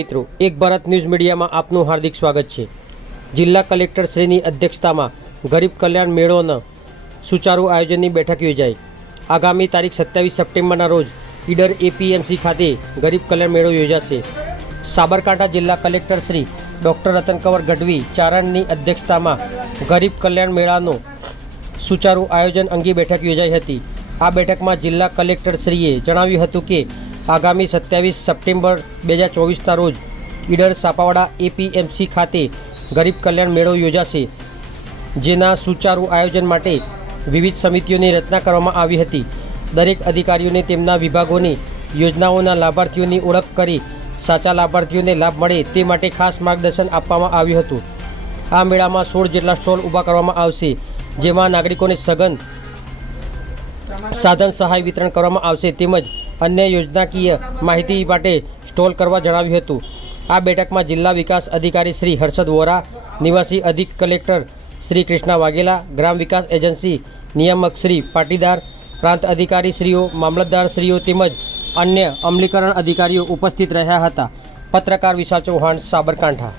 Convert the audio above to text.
મિત્રો, એક ભારત ન્યૂઝ મીડિયામાં આપનું હાર્દિક સ્વાગત છે। જિલ્લા કલેક્ટર શ્રીની અધ્યક્ષતામાં ગરીબ કલ્યાણ મેળોના સુચારુ આયોજનની બેઠક યોજાઈ। આગામી તારીખ 27 સપ્ટેમ્બરના રોજ ઈડર એપીએમસી ખાતે ગરીબ કલ્યાણ મેળો યોજાશે। સાબરકાંઠા જિલ્લા કલેક્ટર શ્રી ડૉક્ટર રતનકંવર ગઢવી ચારણની અધ્યક્ષતામાં ગરીબ કલ્યાણ મેળાનો સુચારુ આયોજન અંગે બેઠક યોજાઈ હતી। આ બેઠકમાં જિલ્લા કલેક્ટર શ્રીએ જણાવ્યું હતું કે આગામી 27 સપ્ટેમ્બર 2024ના રોજ ઈડર સાપાવાડા એપીએમસી ખાતે ગરીબ કલ્યાણ મેળો યોજાશે, જેના સુચારુ આયોજન માટે વિવિધ સમિતિઓની રચના કરવામાં આવી હતી। દરેક અધિકારીઓને તેમના વિભાગોની યોજનાઓના લાભાર્થીઓની ઓળખ કરી સાચા લાભાર્થીઓને લાભ મળે તે માટે ખાસ માર્ગદર્શન આપવામાં આવ્યું હતું। આ મેળામાં 16 જેટલા સ્ટોલ ઊભા કરવામાં આવશે, જેમાં નાગરિકોને સઘન સાધન સહાય વિતરણ કરવામાં આવશે તેમજ અન્ય યોજનાકીય માહિતી માટે સ્ટોલ કરવા જણાવ્યું હતું। આ બેઠકમાં જિલ્લા વિકાસ અધિકારી શ્રી હર્ષદ વોરા, નિવાસી અધિક કલેક્ટર શ્રી કૃષ્ણા વાઘેલા, ગ્રામ વિકાસ એજન્સી નિયામક શ્રી પાટીદાર, પ્રાંત અધિકારી શ્રીઓ, મામલતદાર શ્રીઓ તેમજ અન્ય અમલીકરણ અધિકારીઓ ઉપસ્થિત રહ્યા હતા। પત્રકાર વિશાલ ચૌહાણ, સાબરકાંઠા।